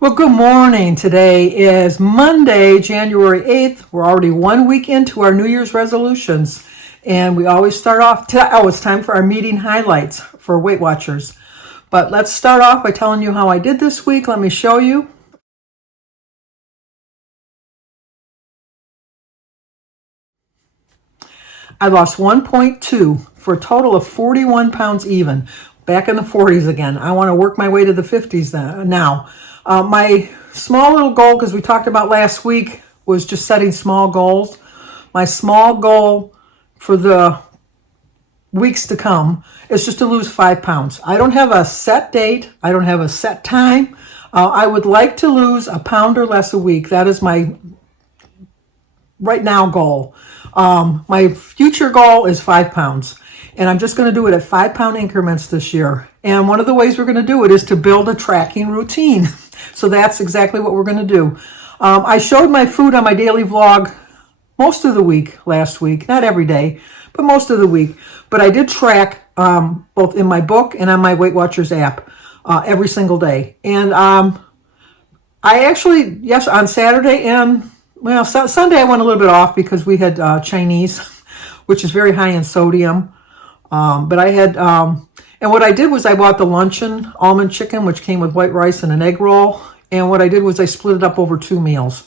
Well, good morning. Today is Monday, January 8th. We're already 1 week into our New Year's resolutions. And we always start off, it's time for our meeting highlights for Weight Watchers. But let's start off by telling you how I did this week. Let me show you. I lost 1.2 for a total of 41 pounds even. Back in the 40s again. I want to work my way to the 50s now. My small little goal, because we talked about last week, was just setting small goals. My small goal for the weeks to come is just to lose 5 pounds. I don't have a set date. I don't have a set time. I would like to lose a pound or less a week. That is my right now goal. My future goal is 5 pounds. And I'm just going to do it at 5 pound increments this year. And one of the ways we're going to do it is to build a tracking routine. So that's exactly what we're going to do. I showed my food on my daily vlog most of the week last week. Not every day, but most of the week. But I did track both in my book and on my Weight Watchers app every single day. And I actually, yes, on Saturday and, well, Sunday I went a little bit off because we had Chinese, which is very high in sodium. But I had, and what I did was I bought the luncheon almond chicken, which came with white rice and an egg roll. And what I did was I split it up over 2 meals.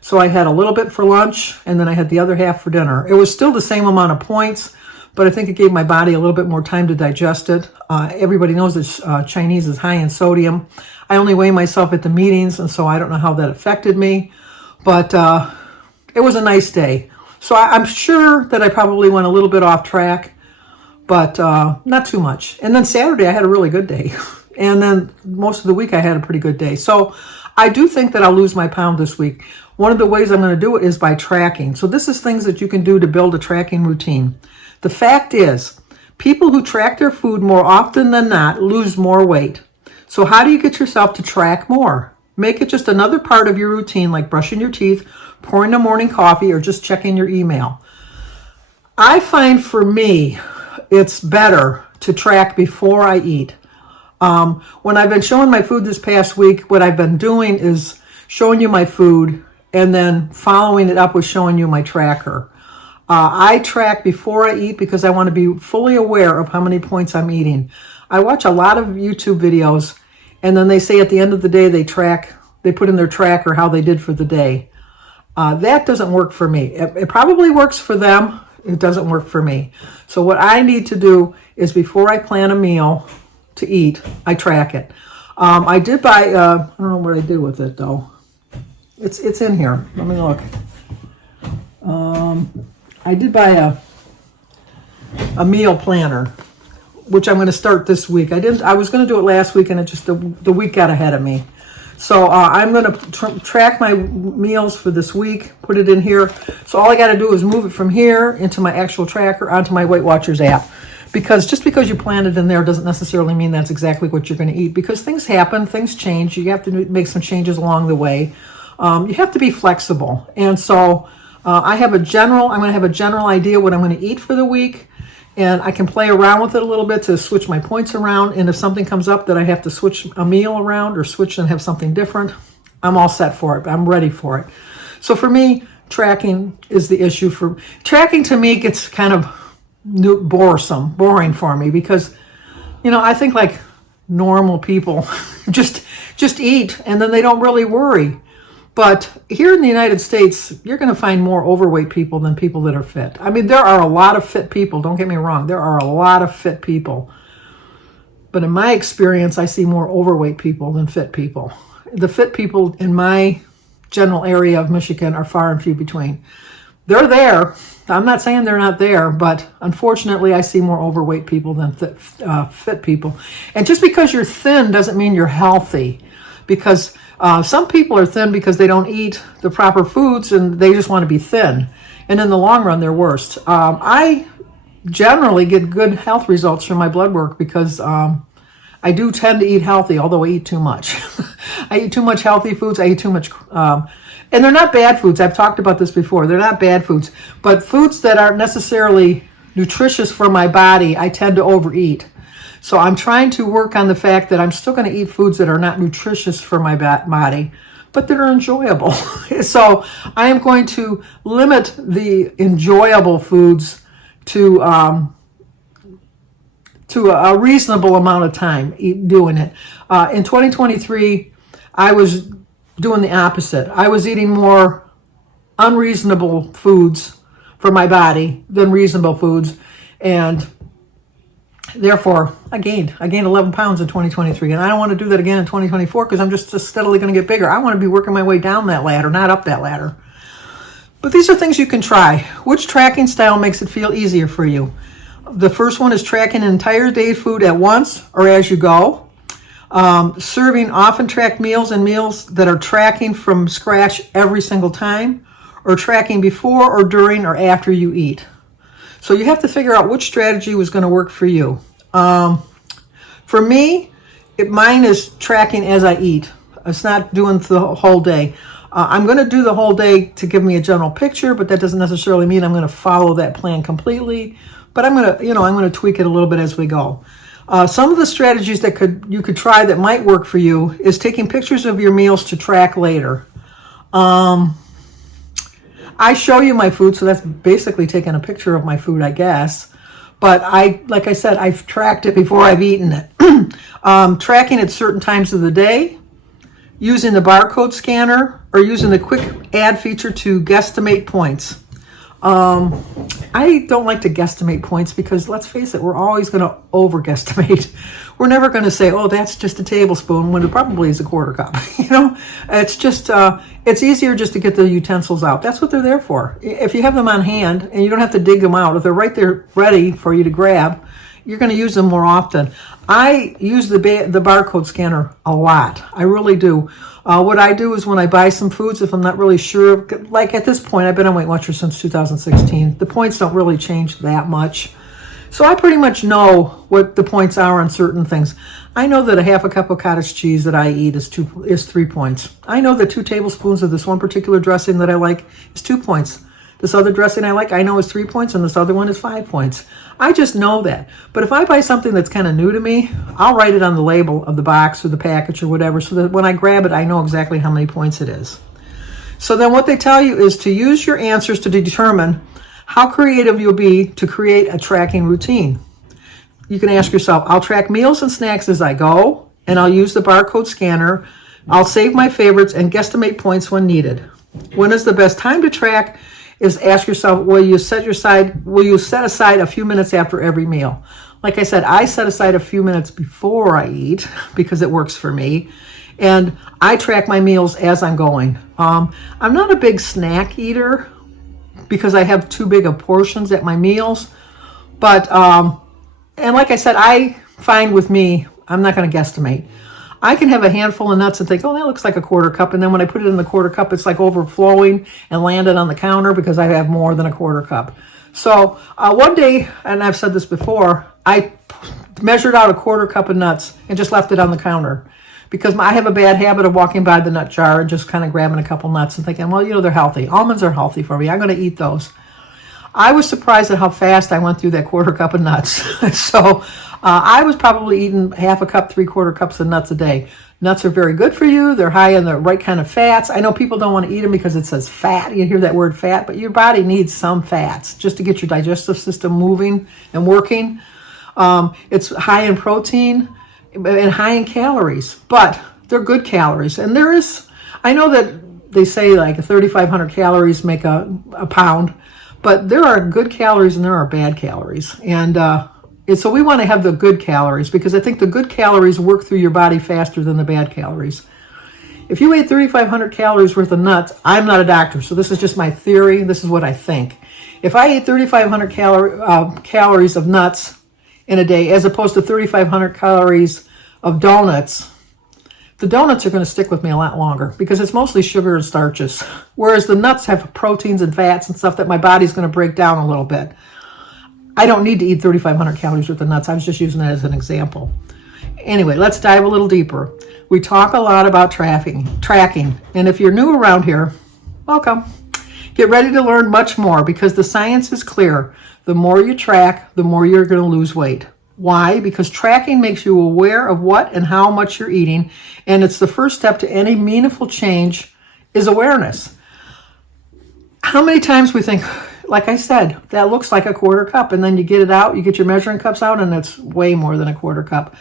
So I had a little bit for lunch, and then I had the other half for dinner. It was still the same amount of points, but I think it gave my body a little bit more time to digest it. Everybody knows that Chinese is high in sodium. I only weigh myself at the meetings, and so I don't know how that affected me. But it was a nice day. So I'm sure that I probably went a little bit off track, but not too much. And then Saturday I had a really good day. And then most of the week I had a pretty good day. So I do think that I'll lose my pound this week. One of the ways I'm going to do it is by tracking. So this is things that you can do to build a tracking routine. The fact is, people who track their food more often than not lose more weight. So how do you get yourself to track more? Make it just another part of your routine, like brushing your teeth, pouring a morning coffee, or just checking your email. I find for me, it's better to track before I eat. When I've been showing my food this past week, what I've been doing is showing you my food and then following it up with showing you my tracker. I track before I eat because I want to be fully aware of how many points I'm eating. I watch a lot of YouTube videos, and then they say at the end of the day they put in their tracker how they did for the day. That doesn't work for me. It probably works for them. It doesn't work for me. So what I need to do is before I plan a meal to eat, I track it. I did buy, I don't know what I did with it though. It's in here. Let me look. I did buy a meal planner, which I'm going to start this week. I was going to do it last week, and it just the week got ahead of me. So I'm going to track my meals for this week, put it in here. So all I got to do is move it from here into my actual tracker onto my Weight Watchers app. Because just because you plan it in there doesn't necessarily mean that's exactly what you're going to eat. Because things happen, things change. You have to make some changes along the way. You have to be flexible. And so I'm going to have a general idea what I'm going to eat for the week. And I can play around with it a little bit to switch my points around. And if something comes up that I have to switch a meal around or switch and have something different, I'm all set for it. I'm ready for it. So for me, tracking is the issue. Tracking to me gets kind of boring for me because, I think like normal people just eat and then they don't really worry. But here in the United States, you're going to find more overweight people than people that are fit. I mean, there are a lot of fit people. Don't get me wrong. There are a lot of fit people. But in my experience, I see more overweight people than fit people. The fit people in my general area of Michigan are far and few between. They're there. I'm not saying they're not there, but unfortunately, I see more overweight people than fit people. And just because you're thin doesn't mean you're healthy. Because some people are thin because they don't eat the proper foods and they just want to be thin. And in the long run, they're worse. I generally get good health results from my blood work because I do tend to eat healthy, although I eat too much. I eat too much healthy foods. I eat too much, and they're not bad foods. I've talked about this before. They're not bad foods, but foods that aren't necessarily nutritious for my body, I tend to overeat. So I'm trying to work on the fact that I'm still going to eat foods that are not nutritious for my body, but that are enjoyable. So I am going to limit the enjoyable foods to a reasonable amount of time doing it. In 2023, I was doing the opposite. I was eating more unreasonable foods for my body than reasonable foods, and therefore I gained 11 pounds in 2023, and I don't want to do that again in 2024 because I'm just steadily going to get bigger. I want to be working my way down that ladder, not up that ladder. But these are things you can try. Which tracking style makes it feel easier for you? The first one is tracking an entire day food at once or as you go. Serving often tracked meals and meals that are tracking from scratch every single time, or tracking before or during or after you eat. So you have to figure out which strategy was going to work for you. For me, mine is tracking as I eat. It's not doing the whole day. I'm going to do the whole day to give me a general picture, but that doesn't necessarily mean I'm going to follow that plan completely. But I'm going to tweak it a little bit as we go. Some of the strategies that you could try that might work for you is taking pictures of your meals to track later. I show you my food, so that's basically taking a picture of my food, I guess. But like I said, I've tracked it before I've eaten it. Tracking at certain times of the day, using the barcode scanner, or using the quick add feature to guesstimate points. I don't like to guesstimate points because, let's face it, we're always going to over guesstimate. We're never going to say, oh, that's just a tablespoon when it probably is a quarter cup. It's just, it's easier just to get the utensils out. That's what they're there for. If you have them on hand and you don't have to dig them out, if they're right there ready for you to grab, you're going to use them more often. I use the barcode scanner a lot. I really do. What I do is when I buy some foods, if I'm not really sure, like at this point, I've been on Weight Watchers since 2016. The points don't really change that much. So I pretty much know what the points are on certain things. I know that a half a cup of cottage cheese that I eat is 3 points. I know that 2 tablespoons of this one particular dressing that I like is 2 points. This other dressing I like, I know is 3 points, and this other one is 5 points. I just know that. But if I buy something that's kind of new to me, I'll write it on the label of the box or the package or whatever, so that when I grab it, I know exactly how many points it is. So then what they tell you is to use your answers to determine how creative you'll be to create a tracking routine. You can ask yourself, I'll track meals and snacks as I go, and I'll use the barcode scanner. I'll save my favorites and guesstimate points when needed. When is the best time to track? Is ask yourself, will you set aside a few minutes after every meal? Like I said, I set aside a few minutes before I eat because it works for me. And I track my meals as I'm going. I'm not a big snack eater because I have too big of portions at my meals. But, and like I said, I find with me, I'm not going to guesstimate. I can have a handful of nuts and think, oh, that looks like a quarter cup. And then when I put it in the quarter cup, it's like overflowing and landed on the counter because I have more than a quarter cup. So one day, and I've said this before, I measured out a quarter cup of nuts and just left it on the counter because I have a bad habit of walking by the nut jar and just kind of grabbing a couple nuts and thinking, well, they're healthy. Almonds are healthy for me. I'm going to eat those. I was surprised at how fast I went through that quarter cup of nuts. So I was probably eating half a cup, 3/4 cups of nuts a day. Nuts are very good for you. They're high in the right kind of fats. I know people don't want to eat them because it says fat. You hear that word fat, but your body needs some fats just to get your digestive system moving and working. It's high in protein and high in calories, but they're good calories. And I know that they say like 3,500 calories make a pound, but there are good calories and there are bad calories. And so we want to have the good calories because I think the good calories work through your body faster than the bad calories. If you ate 3,500 calories worth of nuts, I'm not a doctor, so this is just my theory. This is what I think. If I ate 3,500 calories of nuts in a day as opposed to 3,500 calories of donuts, the donuts are going to stick with me a lot longer because it's mostly sugar and starches, whereas the nuts have proteins and fats and stuff that my body's going to break down a little bit. I don't need to eat 3,500 calories worth of nuts. I was just using that as an example. Anyway, let's dive a little deeper. We talk a lot about tracking, and if you're new around here, welcome. Get ready to learn much more because the science is clear. The more you track, the more you're going to lose weight. Why? Because tracking makes you aware of what and how much you're eating, and it's the first step to any meaningful change is awareness. How many times we think, like I said, that looks like a quarter cup, and then you get it out, you get your measuring cups out, and it's way more than a quarter cup.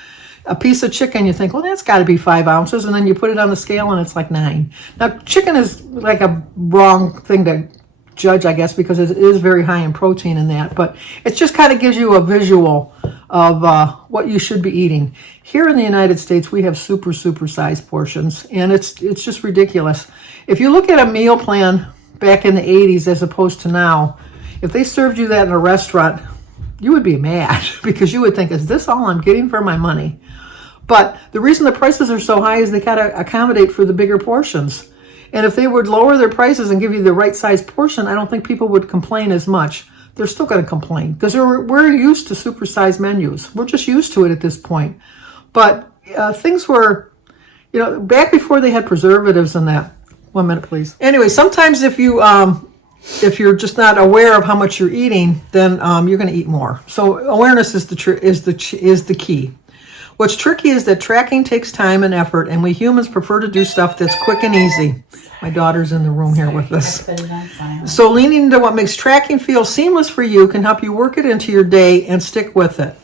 A piece of chicken, you think, well, that's got to be 5 ounces, and then you put it on the scale, and it's like 9. Now, chicken is like a wrong thing to judge, I guess, because it is very high in protein in that, but it just kind of gives you a visual of what you should be eating. Here in the United States, we have super sized portions, and it's just ridiculous. If you look at a meal plan back in the 80s as opposed to now, if they served you that in a restaurant, you would be mad because you would think, is this all I'm getting for my money? But the reason the prices are so high is they got to accommodate for the bigger portions. And if they would lower their prices and give you the right size portion, I don't think people would complain as much. They're still going to complain because we're used to supersized menus. We're just used to it at this point. But things were, back before they had preservatives and that. 1 minute, please. Anyway, sometimes if you're just not aware of how much you're eating, then you're going to eat more. So awareness is the key. What's tricky is that tracking takes time and effort, and we humans prefer to do stuff that's quick and easy. My daughter's in the room here with us. So leaning into what makes tracking feel seamless for you can help you work it into your day and stick with it.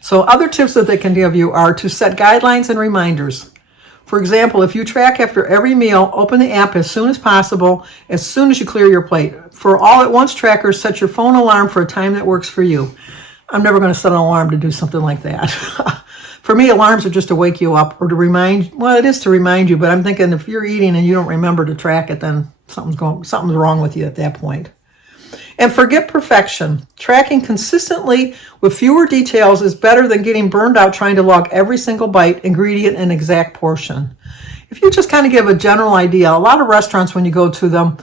So other tips that they can give you are to set guidelines and reminders. For example, if you track after every meal, open the app as soon as possible, as soon as you clear your plate. For all-at-once trackers, set your phone alarm for a time that works for you. I'm never going to set an alarm to do something like that. For me, alarms are just to wake you up or to remind, well, it is to remind you, but I'm thinking if you're eating and you don't remember to track it, then something's wrong with you at that point. And forget perfection. Tracking consistently with fewer details is better than getting burned out trying to log every single bite, ingredient, and exact portion. If you just kind of give a general idea, a lot of restaurants, when you go to them,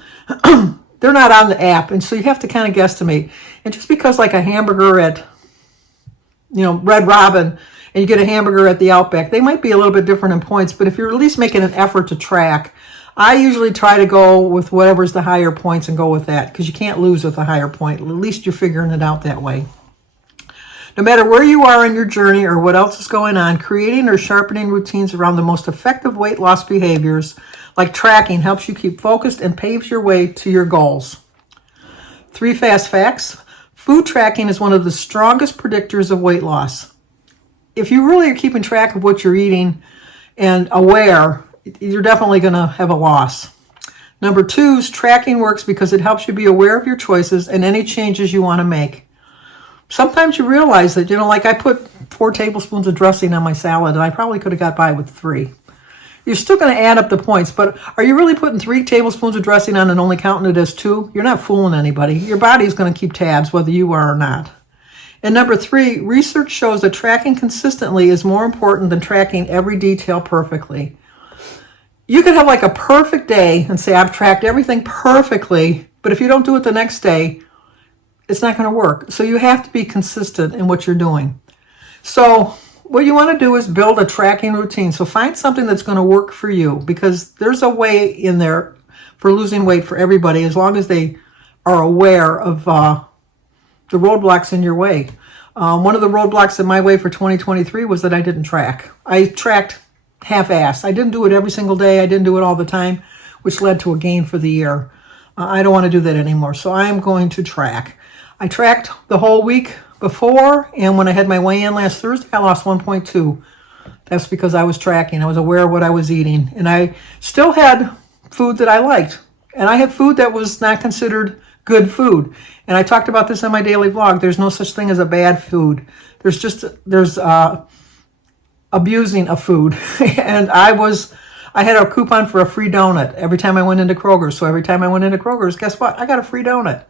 they're not on the app, and so you have to kind of guesstimate. And just because like a hamburger at Red Robin, and you get a hamburger at the Outback, they might be a little bit different in points, but if you're at least making an effort to track, I usually try to go with whatever's the higher points and go with that, because you can't lose with a higher point. At least you're figuring it out that way. No matter where you are in your journey or what else is going on, creating or sharpening routines around the most effective weight loss behaviors, like tracking, helps you keep focused and paves your way to your goals. 3 fast facts. Food tracking is one of the strongest predictors of weight loss. If you really are keeping track of what you're eating and aware, you're definitely going to have a loss. Number 2 is tracking works because it helps you be aware of your choices and any changes you want to make. Sometimes you realize that, like I put 4 tablespoons of dressing on my salad and I probably could have got by with 3. You're still going to add up the points, but are you really putting 3 tablespoons of dressing on and only counting it as 2? You're not fooling anybody. Your body is going to keep tabs whether you are or not. And number 3, research shows that tracking consistently is more important than tracking every detail perfectly. You could have like a perfect day and say, I've tracked everything perfectly, but if you don't do it the next day, it's not going to work. So you have to be consistent in what you're doing. So what you want to do is build a tracking routine. So find something that's going to work for you, because there's a way in there for losing weight for everybody, as long as they are aware of the roadblocks in your way. One of the roadblocks in my way for 2023 was that I didn't track. I tracked half-assed. I didn't do it every single day. I didn't do it all the time, which led to a gain for the year. I don't want to do that anymore, so I am going to track. I tracked the whole week before, and when I had my weigh-in last Thursday, I lost 1.2. That's because I was tracking. I was aware of what I was eating, and I still had food that I liked, and I had food that was not considered good food. And I talked about this in my daily vlog. There's no such thing as a bad food. There's abusing of food. And I had a coupon for a free donut every time I went into Kroger's. So every time I went into Kroger's, guess what? I got a free donut.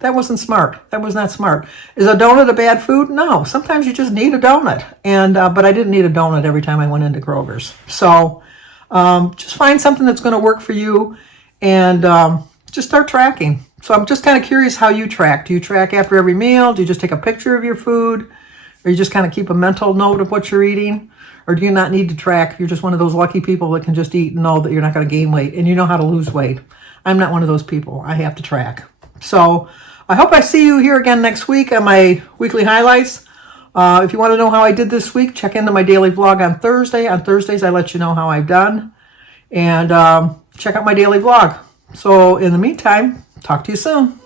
That wasn't smart. That was not smart. Is a donut a bad food? No. Sometimes you just need a donut. And but I didn't need a donut every time I went into Kroger's. So just find something that's going to work for you, and just start tracking. So I'm just kind of curious how you track. Do you track after every meal? Do you just take a picture of your food? Or you just kind of keep a mental note of what you're eating? Or do you not need to track? You're just one of those lucky people that can just eat and know that you're not going to gain weight, and you know how to lose weight. I'm not one of those people. I have to track. So I hope I see you here again next week on my weekly highlights. If you want to know how I did this week, check into my daily vlog on Thursday. On Thursdays, I let you know how I've done. And check out my daily vlog. So in the meantime, talk to you soon.